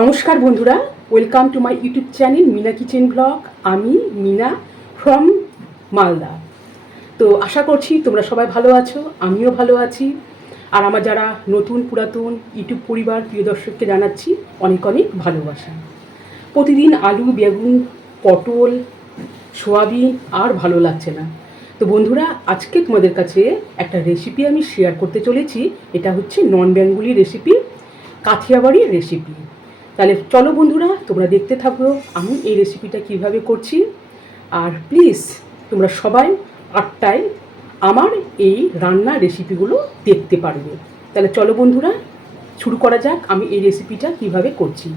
নমস্কার বন্ধুরা, welcome to my YouTube channel Meena kitchen blog. আমি মিনা ফ্রম মালদা। তো আশা করছি তোমরা সবাই ভালো আছো, আমিও ভালো আছি। আর আমার যারা নতুন পুরাতন ইউটিউব পরিবার প্রিয় দর্শককে জানাচ্ছি অনেক অনেক ভালোবাসা। প্রতিদিন আলু, বেগুন, পটল, সোয়াবিন আর ভালো লাগছে না। তো বন্ধুরা, আজকে তোমাদের কাছে একটা রেসিপি আমি শেয়ার করতে চলেছি। এটা হচ্ছে নন বেঙ্গলি রেসিপি, কাথিয়াবাড়ির রেসিপি। তাহলে চলো বন্ধুরা, তোমরা দেখতে থাকো আমি এই রেসিপিটা কিভাবে করছি। আর প্লিজ তোমরা সবাই 8টায় আমার এই রান্নার রেসিপিগুলো দেখতে পারবে। তাহলে চলো বন্ধুরা, শুরু করা যাক আমি এই রেসিপিটা কিভাবে করছি।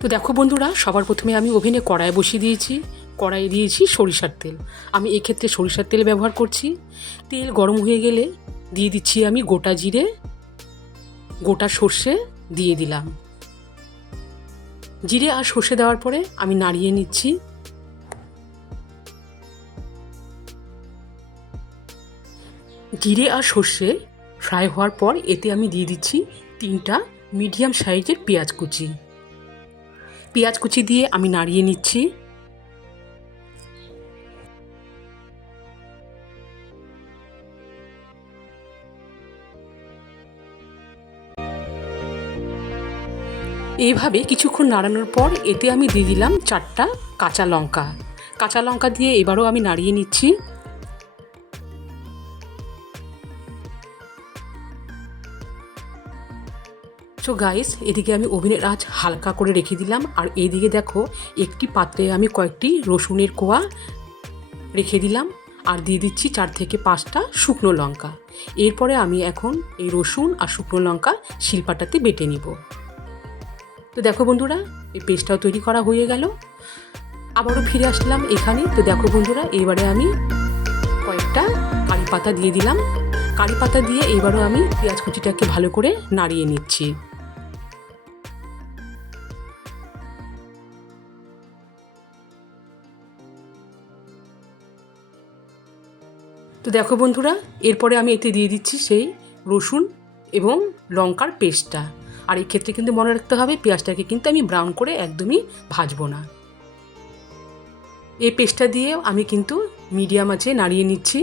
তো দেখো বন্ধুরা, সবার প্রথমে আমি ওভেনে কড়াই বসিয়ে দিয়েছি। কড়াইয়ে দিয়েছি সরিষার তেল। আমি এক্ষেত্রে সরিষার তেল ব্যবহার করছি। তেল গরম হয়ে গেলে দিয়ে দিচ্ছি আমি গোটা জিরে, গোটা সর্ষে দিয়ে দিলাম। জিরে আর সর্ষে দেওয়ার পরে আমি নাড়িয়ে নিচ্ছি। জিরে আর সর্ষে ফ্রাই হওয়ার পর এতে আমি দিয়ে দিচ্ছি 3টা মিডিয়াম সাইজের পেঁয়াজ কুচি। পেঁয়াজ কুচি দিয়ে আমি নাড়িয়ে নিচ্ছি। এইভাবে কিছুক্ষণ নাড়ানোর পর এতে আমি দিয়ে দিলাম 4টা কাঁচা লঙ্কা। কাঁচা লঙ্কা দিয়ে এবারও আমি নাড়িয়ে নিচ্ছি। সো গাইস, এদিকে আমি ওভেনের আঁচ হালকা করে রেখে দিলাম। আর এইদিকে দেখো, একটি পাত্রে আমি কয়েকটি রসুনের কোয়া রেখে দিলাম আর দিয়ে দিচ্ছি 4 থেকে 5টা শুকনো লঙ্কা। এরপরে আমি এখন এই রসুন আর শুকনো লঙ্কা শিলপাটাতে বেটে নিব। তো দেখো বন্ধুরা, এই পেস্টটাও তৈরি করা হয়ে গেল। আবারও ফিরে আসলাম এখানে। তো দেখো বন্ধুরা, এবারে আমি কয়েকটা কারি পাতা দিয়ে দিলাম। কারি পাতা দিয়ে এবারও আমি পেঁয়াজ কুচিটাকে ভালো করে নাড়িয়ে নিচ্ছি। তো দেখো বন্ধুরা, এরপরে আমি এতে দিয়ে দিচ্ছি সেই রসুন এবং লঙ্কার পেস্টটা। আর এই ক্ষেত্রে কিন্তু মনে রাখতে হবে, পেঁয়াজটাকে কিন্তু আমি ব্রাউন করে একদমই ভাজবো না। এই পেস্টটা দিয়ে আমি কিন্তু মিডিয়াম আঁচে নাড়িয়ে নিচ্ছি।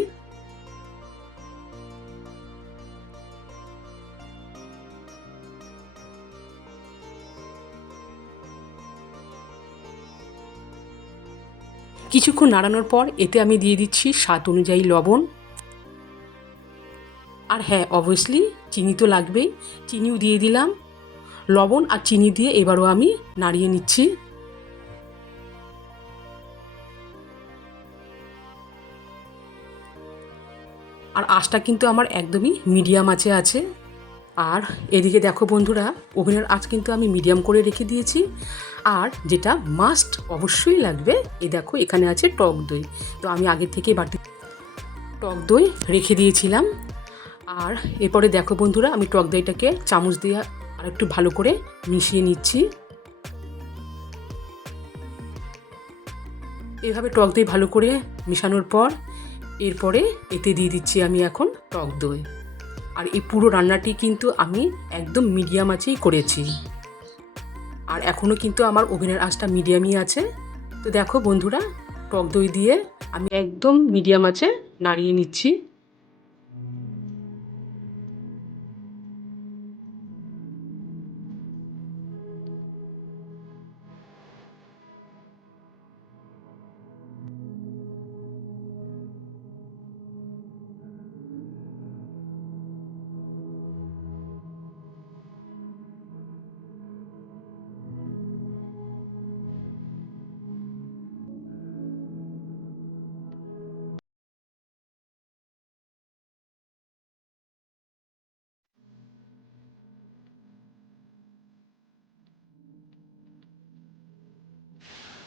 কিছুক্ষণ নাড়ানোর পর এতে আমি দিয়ে দিচ্ছি স্বাদ অনুযায়ী লবণ। আর হ্যাঁ, অবভিয়াসলি চিনি তো লাগবেই, চিনিও দিয়ে দিলাম। লবণ আর চিনি দিয়ে এবারও আমি নাড়িয়ে নিচ্ছি। আর আঁচটা কিন্তু আমার একদমই মিডিয়াম আঁচে আছে। আর এদিকে দেখো বন্ধুরা, ওভেনের আঁচ কিন্তু আমি মিডিয়াম করে রেখে দিয়েছি। আর যেটা মাস্ট অবশ্যই লাগবে, এই দেখো এখানে আছে টক দই। তো আমি আগে থেকে বাটি টক দই রেখে দিয়েছিলাম। আর এরপরে দেখো বন্ধুরা, আমি টক দইটাকে চামচ দিয়ে আর একটু ভালো করে মিশিয়ে নিচ্ছি। এভাবে টক দই ভালো করে মেশানোর পর এরপরে এতে দিয়ে দিচ্ছি আমি এখন টক দই। আর এই পুরো রান্নাটি কিন্তু আমি একদম মিডিয়াম আঁচেই করেছি। আর এখনও কিন্তু আমার ওভেনের আঁচটা মিডিয়ামই আছে। তো দেখো বন্ধুরা, টক দই দিয়ে আমি একদম মিডিয়াম আঁচে নাড়িয়ে নিচ্ছি।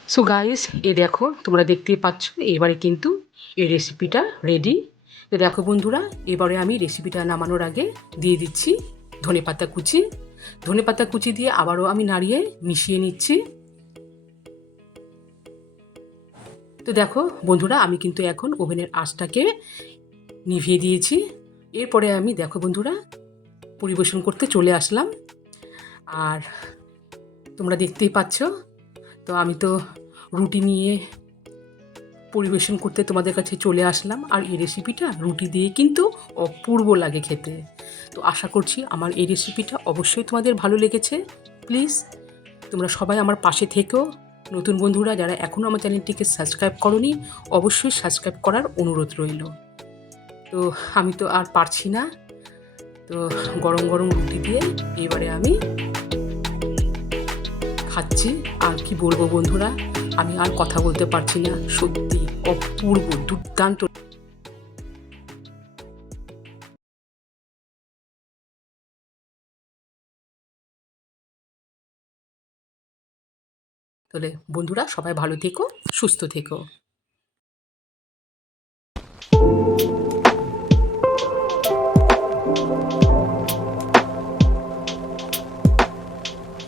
সো গাইস, দেখো তোমরা দেখতেই পাচ্ছ, এবারে কিন্তু এই রেসিপিটা রেডি। তো দেখো বন্ধুরা, এবারে আমি রেসিপিটা নামানোর আগে দিয়ে দিচ্ছি ধনেপাতা কুচি। ধনেপাতা কুচি দিয়ে আবারও আমি নাড়িয়ে মিশিয়ে নিচ্ছি। তো দেখো বন্ধুরা, আমি কিন্তু এখন ওভেনের আঁচটাকে নিভিয়ে দিয়েছি। এরপরে আমি দেখো বন্ধুরা পরিবেশন করতে চলে আসলাম। আর তোমরা দেখতেই পাচ্ছ, তো আমি তো রুটি নিয়ে পরিবেশন করতে তোমাদের কাছে চলে আসলাম। আর এই রেসিপিটা রুটি দিয়ে কিন্তু অপূর্ব লাগে খেতে। তো আশা করছি আমার এই রেসিপিটা অবশ্যই তোমাদের ভালো লেগেছে। প্লিজ তোমরা সবাই আমার পাশে থেকেও। নতুন বন্ধুরা যারা এখনও আমার চ্যানেলটিকে সাবস্ক্রাইব করোনি, অবশ্যই সাবস্ক্রাইব করার অনুরোধ রইল। তো আমি তো আর পারছি না, তো গরম গরম রুটি দিয়ে এবারে আমি খাচ্ছি। আর কি বলবো বন্ধুরা, আমি আর কথা বলতে পারছি না, সত্যি অপূর্ব দুর্দান্ত। তাহলে বন্ধুরা সবাই ভালো থেকো, সুস্থ থেকো।